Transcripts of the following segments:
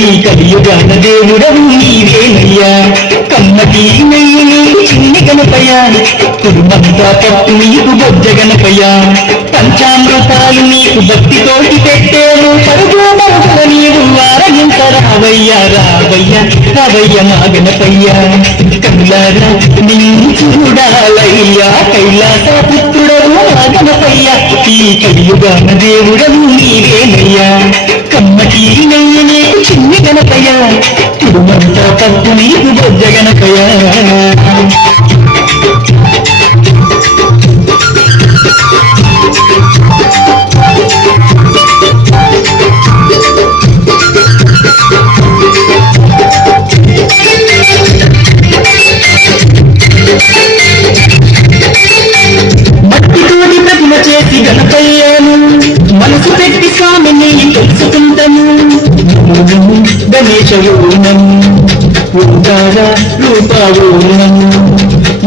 ఈ కలియుగాన దేవుడవు నీవేనయ్యా కమ్మటి నెయ్యి నీకు చిన్ని గణపయ్య కుటుంబంతా పట్టు నీకు బొజ్జ గణపయ్య పంచామృతాలు నీకు భక్తితోటి పెట్టేను పరుగు మరుగుల నీవు ఆరగించరావయ్యా రావయ్యా రావయ్య మా గణపయ్య కళ్ళారా నిన్ను చూడాలయ్యా కైలాస పుత్రుడవు మా గణపయ్య ఈ కలియుగాన దేవుడవు నీవేనయ్యా కమ్మటి నెయ్యి నీకు చిన్ని గణపయ్య కుటుంబంతా పట్టు నీకు బొజ్జ గణపయ్య మట్టితోటి ప్రతిమ చేసి గణపయ్యాను మనసు పెట్టి స్వామిని తెలుసుకుంటాము గణేశ ఓనం ఓంకార రూప ఓనం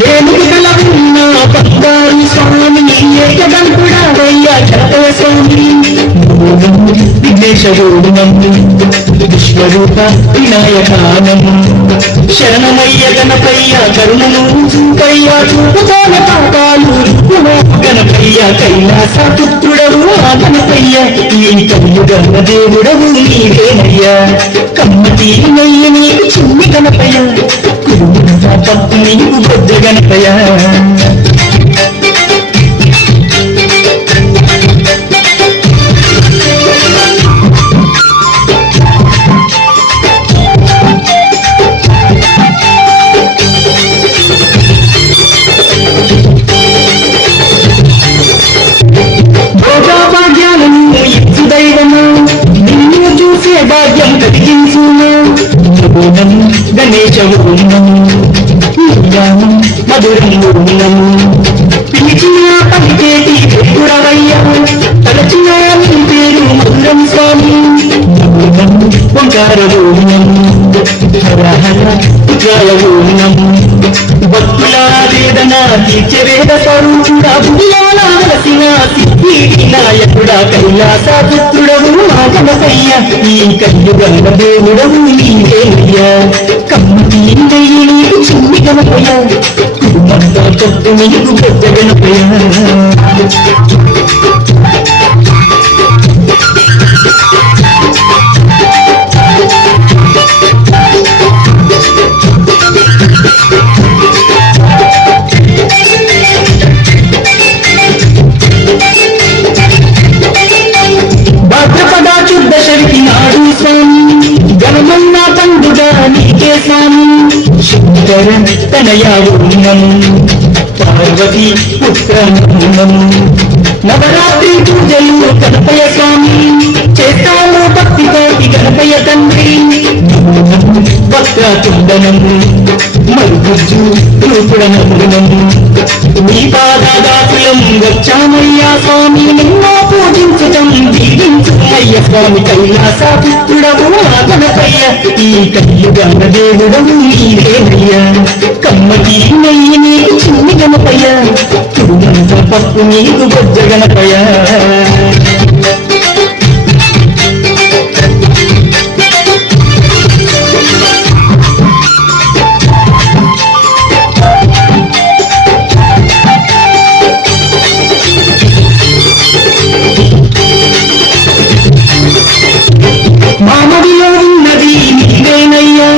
ఏనుగు గల ఉన్న బంగారు స్వామి ఏకదంతుడావయ్యా గణపయ స్వామి విఘ్నేశ ఓనం విశ్వరూప వినాయకానం శరణమయ్య గణపయ్య కరుణను చూపయ్య చూపుతాన పాపాలు గణపయ్య కైలాస పుత్రుడవు ఆ గణపయ్య ఈ కలియుగన్న దేవుడవు నీవేనయ్యా కమ్మటి నెయ్యి నీకు చిన్ని గణపయ్య కుటుంబంతా పట్టు నీకు బొజ్జ గణపయ్య భాగ్యం కలిగించును గణేశ ఓనము మధురం ఓనము పిలిచిన పలికేటి ఎప్పుడవయ్యా తలచిన నీ పేరు మధురం స్వామి ఓంకార ఓనము హర హర ఉగ్రాల ఓనము భక్తుల వేదన తీర్చే వేద స్వరూపుడా భూయాల వలసిన సిద్ధి వినాయకుడా కైలాస పుత్రుడవు మా గణపయ్య ఈ కలియుగన్న దేవుడవు నీవేనయ్యా కమ్మటి నెయ్యి నీకు చిన్ని గణపయ్య కుటుంబంతో తట్టు నీకు బొజ్జ గణపయ్య శంకర తనయా ఓనము పార్వతి పుత్రనము నవరాత్రి పూజలు గణపయ్య స్వామి చేస్తాము భక్తితోటి గణపయ్య తండ్రి వక్రతుండనము మరుగుజ్జు రూపుడనము నీ పాదాదాసులం వచ్చామయ్యా స్వామి నిన్నో పూజించటం దీవించు అయ్య స్వామి కైలాస పుత్రుడవు మా గణపయ్య ఈ కలియుగన్న దేవుడవు నీవేనయ్యా కమ్మటి నెయ్యి నీకు చిన్ని గణపయ్య కుటుంబంతో పప్పు నీకు బొజ్జ గణపయ్య మామడిలో ఉన్నది నీవేనయ్యా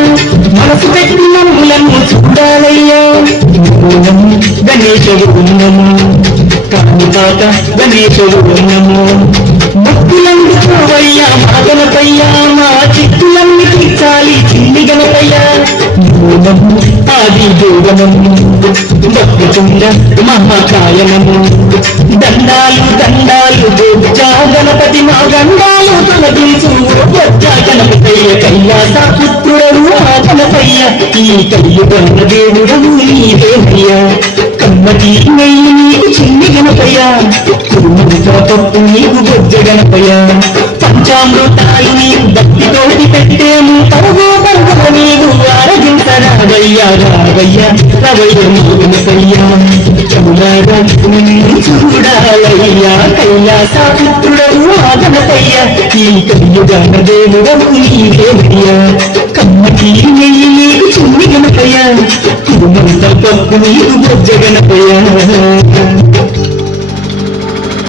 మనసు పెట్టి మమ్ములను చూడాలయ్యా గణేశ ఓనము కాణిపాక గణేశ ఓనము ముక్కులందుకోవయ్యా మా గణపయ్య మా చిక్కులన్నీ తీర్చాలి చిన్ని గణపయ్య ఓనము ఆది దేవనము భక్తిచుండ మహాకాయనము దండాలు దండాలు బొజ్జ గణపతి మా గండాలు తొలగించు బొజ్జ గణపయ్య కైలాస పుత్రుడవు మా గణపయ్య ఈ కలియుగన్న దేవుడవు నీవేనయ్యా కమ్మటి నెయ్యి నీకు చిన్ని గణపయ్య కుటుంబంతో పప్పు నీకు బొజ్జ గణపయ్య పంచామృతాలు నీకు భక్తితోటి పెట్టేము పరుగు పరుగుల నీవు ఆరగించరావయ్యా రావయ్యా రవయ్య గణపయ్య కనులారా నిన్ను చూడాలయ్యా కైలాసపుత్రుడవు ఆ గణపయ్య ఈ కలియుగాన దేవుడవు నీవేమయ్యా కమ్మకి నెయ్యి నీకు చున్ని గణపయ్య కుడుమంత పప్పు నీకు బొజ్జ గణపయ్య